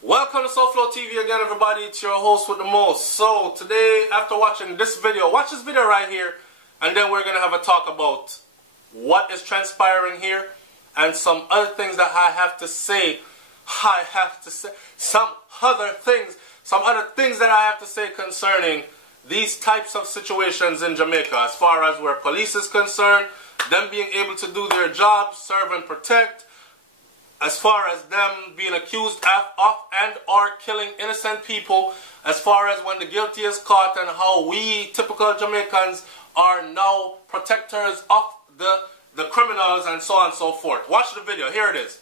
Welcome to SouFLoTV again, everybody. It's your host with the most. So today, after watching this video, watch this video right here, and then we're gonna have a talk about what is transpiring here and some other things that I have to say. Some other things that I have to say concerning these types of situations in Jamaica, as far as where police is concerned, them being able to do their job, serve and protect, as far as them being accused of and or killing innocent people, as far as when the guilty is caught, and how we typical Jamaicans are now protectors of the criminals, and so on and so forth. Watch the video. Here it is.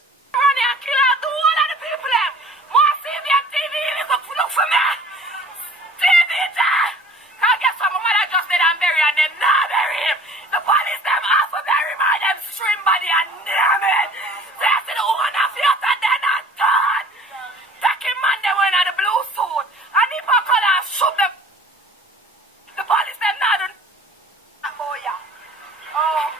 The police them off a bury my them stream body and damn it. They see the woman of theater then and done. Taking man they went at the blue suit and if I call and shoot them. The police them not done. Oh yeah. Oh.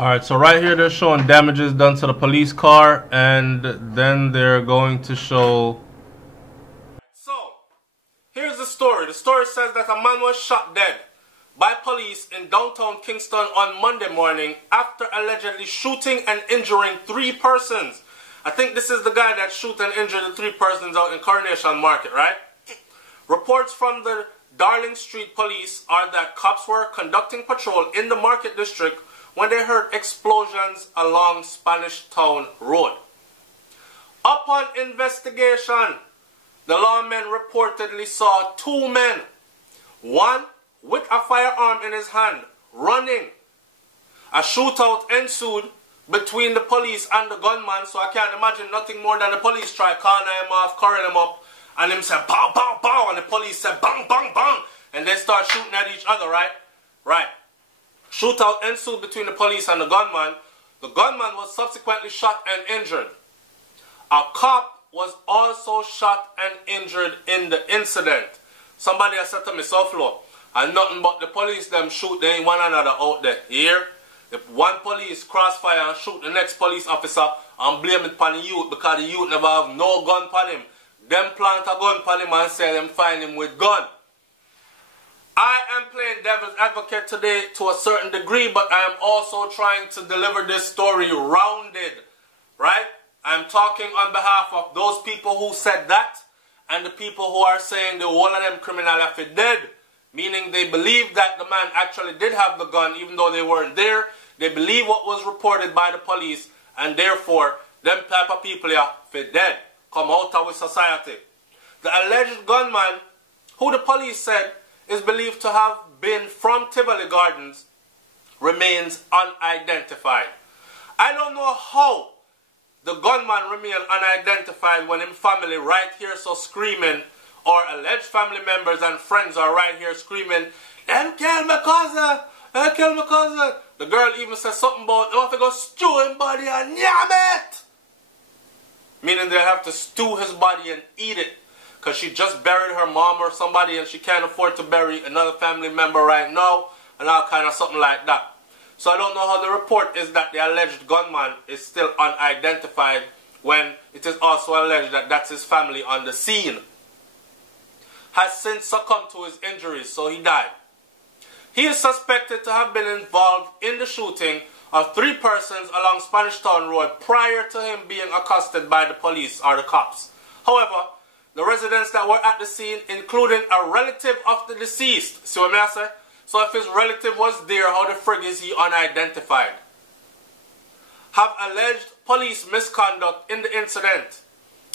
Alright, so right here they're showing damages done to the police car, and then they're going to show... So, here's the story. The story says that a man was shot dead by police in downtown Kingston on Monday morning after allegedly shooting and injuring 3 persons. I think this is the guy that shoot and injured the 3 persons out in Coronation Market, right? Reports from the Darling Street police are that cops were conducting patrol in the Market District when they heard explosions along Spanish Town Road. Upon investigation, the lawmen reportedly saw 2 men, one with a firearm in his hand, running. A shootout ensued between the police and the gunman, so I can't imagine nothing more than the police try calling him off, curling him up, and him said, "Bow, bow, bow," and the police said, "Bang, bang, bang," and they start shooting at each other, right? Right. Shootout ensued between the police and the gunman. The gunman was subsequently shot and injured. A cop was also shot and injured in the incident. Somebody has said to me, SouFlo, and nothing but the police them shoot they one another out there. Here, if one police crossfire and shoot the next police officer and blame it upon the youth because the youth never have no gun upon him, them plant a gun upon him and say them find him with gun. I am playing devil's advocate today to a certain degree, but I am also trying to deliver this story rounded, right? I'm talking on behalf of those people who said that and the people who are saying the whole of them criminal are dead, meaning they believe that the man actually did have the gun even though they weren't there. They believe what was reported by the police, and therefore them type of people are dead, come out of society. The alleged gunman, who the police said is believed to have been from Tivoli Gardens, remains unidentified. I don't know how the gunman remained unidentified when his family right here so screaming, or alleged family members and friends are right here screaming, "Them kill my cousin, them kill my cousin." The girl even said something about, "They have to go stew his body and yam it," meaning they have to stew his body and eat it, because she just buried her mom or somebody and she can't afford to bury another family member right now, and all kind of something like that. So I don't know how the report is that the alleged gunman is still unidentified when it is also alleged that that's his family on the scene. Has since succumbed to his injuries, so he died. He is suspected to have been involved in the shooting of 3 persons along Spanish Town Road prior to him being accosted by the police or the cops. However, the residents that were at the scene, including a relative of the deceased, see what I say? So if his relative was there, how the frig is he unidentified? Have alleged police misconduct in the incident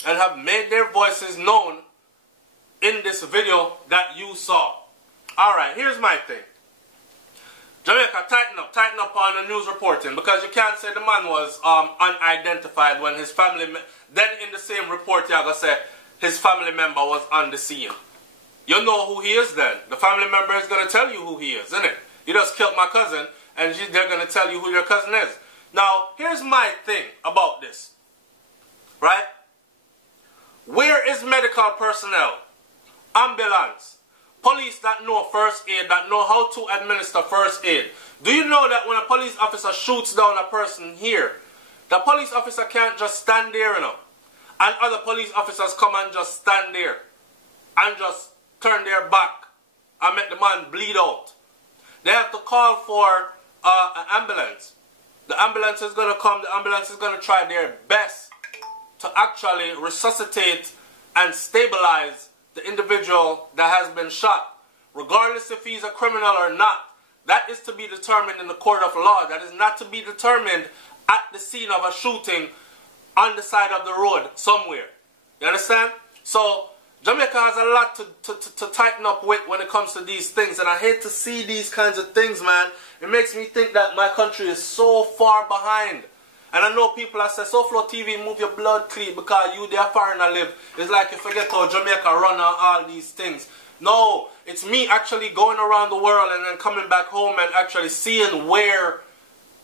and have made their voices known in this video that you saw. Alright, here's my thing. Jamaica, tighten up on the news reporting, because you can't say the man was unidentified when his family, then in the same report you're going to say his family member was on the scene. you know who he is then. The family member is going to tell you who he is, isn't it? You just killed my cousin, and they're going to tell you who your cousin is. Now, here's my thing about this, right? Where is medical personnel, ambulance, police that know first aid, that know how to administer first aid? Do you know that when a police officer shoots down a person here, the police officer can't just stand there, you know, and other police officers come and just stand there and just turn their back and make the man bleed out? They have to call for an ambulance. The ambulance is going to come. The ambulance is going to try their best to actually resuscitate and stabilize the individual that has been shot, regardless if he's a criminal or not. That is to be determined in the court of law. That is not to be determined at the scene of a shooting on the side of the road somewhere. You understand? So Jamaica has a lot to tighten up with when it comes to these things, and I hate to see these kinds of things, man. It makes me think that my country is so far behind. And I know people that say, SouFLoTV, move your blood clean because you there foreigner live. It's like you forget how Jamaica run on all these things. No, it's me actually going around the world and then coming back home and actually seeing where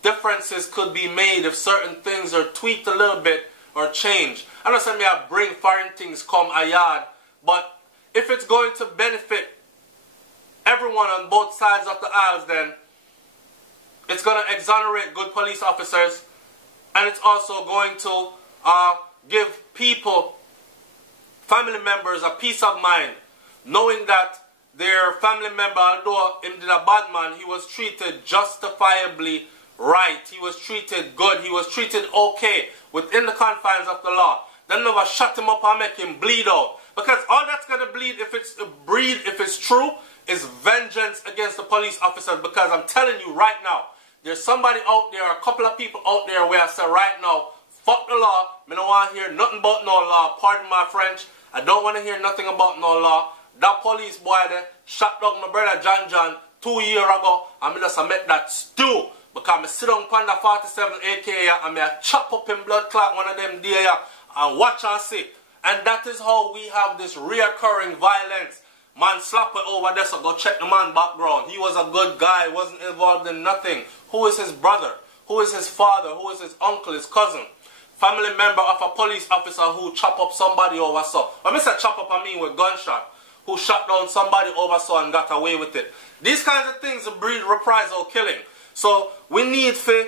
differences could be made if certain things are tweaked a little bit or changed. I don't say me I bring foreign things come a yard, but if it's going to benefit everyone on both sides of the aisles, then it's going to exonerate good police officers, and it's also going to give people, family members, a peace of mind, knowing that their family member, although him did a bad man, he was treated justifiably right. He was treated good. He was treated okay within the confines of the law. They never shut him up and make him bleed out. Because all that's going to bleed, if it's true, is vengeance against the police officers. Because I'm telling you right now, there's somebody out there, a couple of people out there where I say right now, fuck the law. I don't want to hear nothing about no law. Pardon my French. I don't want to hear nothing about no law. That police boy there shot down my brother John 2 years ago. And I just make that stew. Because I sit down on the 47 AK and I chop up in blood clot one of them there and watch and see. And that is how we have this reoccurring violence. Man slap it over there, so go check the man background. He was a good guy, wasn't involved in nothing. Who is his brother? Who is his father? Who is his uncle, his cousin? Family member of a police officer who chop up somebody over so. When I say chop up, I mean with gunshot. Who shot down somebody over so and got away with it. These kinds of things breed reprisal killing. So we need to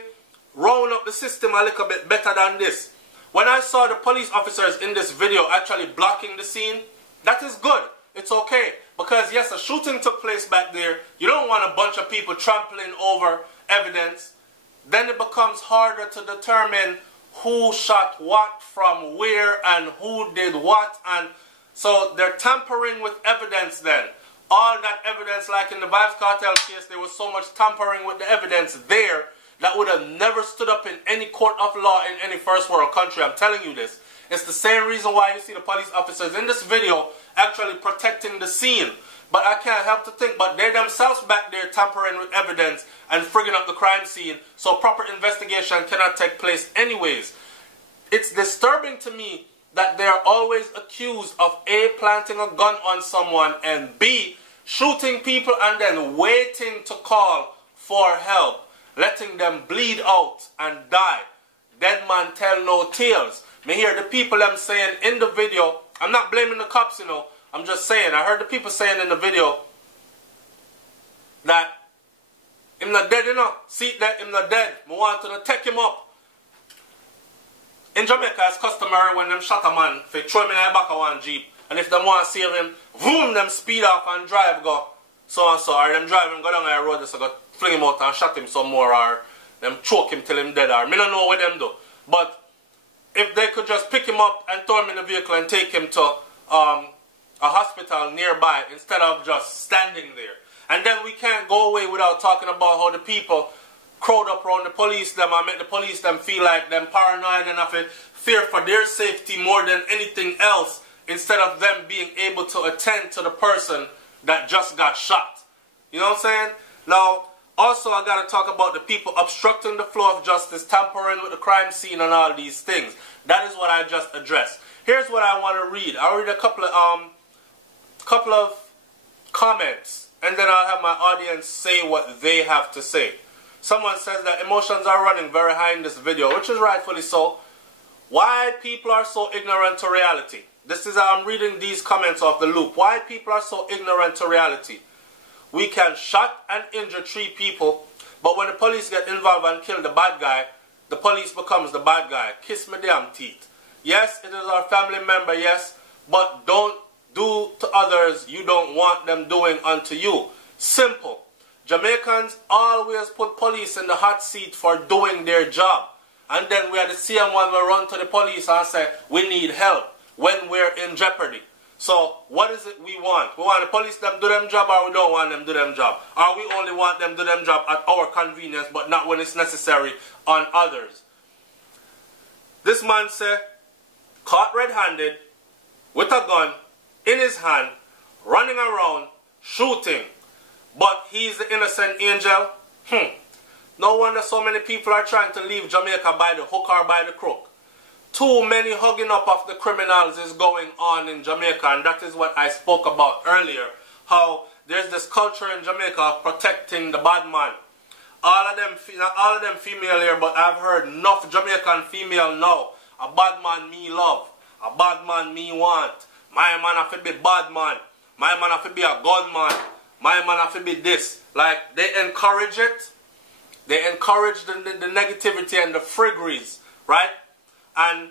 round up the system a little bit better than this. When I saw the police officers in this video actually blocking the scene, that is good. It's okay. Because yes, a shooting took place back there. You don't want a bunch of people trampling over evidence. Then it becomes harder to determine who shot what from where and who did what. And so they're tampering with evidence then. All that evidence, like in the Vibes Cartel case, there was so much tampering with the evidence there that would have never stood up in any court of law in any first world country. I'm telling you this. It's the same reason why you see the police officers in this video actually protecting the scene. But I can't help to think, but they themselves back there tampering with evidence and frigging up the crime scene, so proper investigation cannot take place anyways. It's disturbing to me that they're always accused of A, planting a gun on someone, and B, shooting people and then waiting to call for help, letting them bleed out and die. Dead man tell no tales. Me hear the people them saying in the video, I'm not blaming the cops, you know, I'm just saying, I heard the people saying in the video that him not dead, you know, see that him not dead, I want to take him up. In Jamaica, it's customary when them shot a man, they throw him in the back of one jeep, and if they want to save him, boom, them speed off and drive, go so and so, or them drive him, go down the road, so go fling him out and shot him some more, or them choke him till him dead, or me don't know what them do. But if they could just pick him up and throw him in the vehicle and take him to a hospital nearby instead of just standing there. And then we can't go away without talking about how the people crowd up around the police them and make the police them feel like them paranoid and have a fear for their safety more than anything else, instead of them being able to attend to the person that just got shot. You know what I'm saying? Now, also I got to talk about the people obstructing the flow of justice, tampering with the crime scene and all these things. That is what I just addressed. Here's what I want to read. I'll read a couple of comments, and then I'll have my audience say what they have to say. Someone says that emotions are running very high in this video, which is rightfully so. Why people are so ignorant to reality? This is how I'm reading these comments off the loop. Why people are so ignorant to reality? We can shot and injure 3 people, but when the police get involved and kill the bad guy, the police becomes the bad guy. Kiss me damn teeth. Yes, it is our family member, yes, but don't do to others you don't want them doing unto you. Simple. Jamaicans always put police in the hot seat for doing their job. And then we are the same one who run to the police and say, we need help when we're in jeopardy. So, what is it we want? We want the police them do them job, or we don't want them do them job? Or we only want them do them job at our convenience, but not when it's necessary on others? This man said, caught red-handed, with a gun in his hand, running around, shooting. But he's the innocent angel? No wonder so many people are trying to leave Jamaica by the hook or by the crook. Too many hugging up of the criminals is going on in Jamaica, and that is what I spoke about earlier. How there's this culture in Jamaica of protecting the bad man. All of them female here, but I've heard enough Jamaican female now. A bad man me love. A bad man me want. My man have to be bad man. My man have to be a gunman. My man have to be this. Like, they encourage it. They encourage the negativity and the friggeries, right? And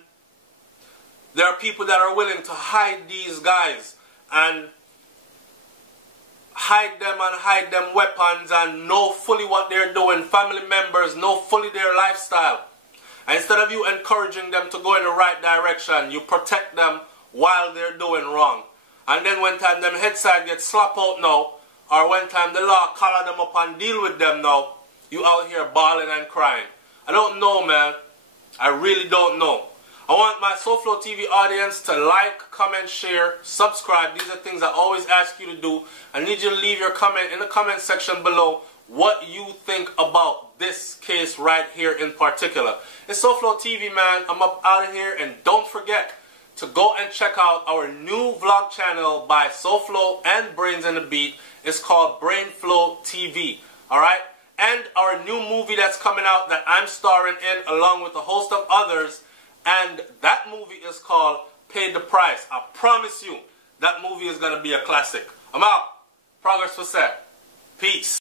there are people that are willing to hide these guys and hide them weapons and know fully what they're doing. Family members know fully their lifestyle. And instead of you encouraging them to go in the right direction, you protect them while they're doing wrong. And then when time them headside get slapped out now, or when time the law collar them up and deal with them now, you out here bawling and crying. I don't know, man. I really don't know. I want my SouFLoTV audience to like, comment, share, subscribe. These are things I always ask you to do. I need you to leave your comment in the comment section below what you think about this case right here in particular. It's SouFLoTV, man. I'm up out of here, and don't forget to go and check out our new vlog channel by SouFlo and Brains&THEBEAT. It's called BRAINS&THEBEAT. Alright? And our new movie that's coming out that I'm starring in along with a host of others. And that movie is called Pay the Price. I promise you, that movie is going to be a classic. I'm out. Progress was set. Peace.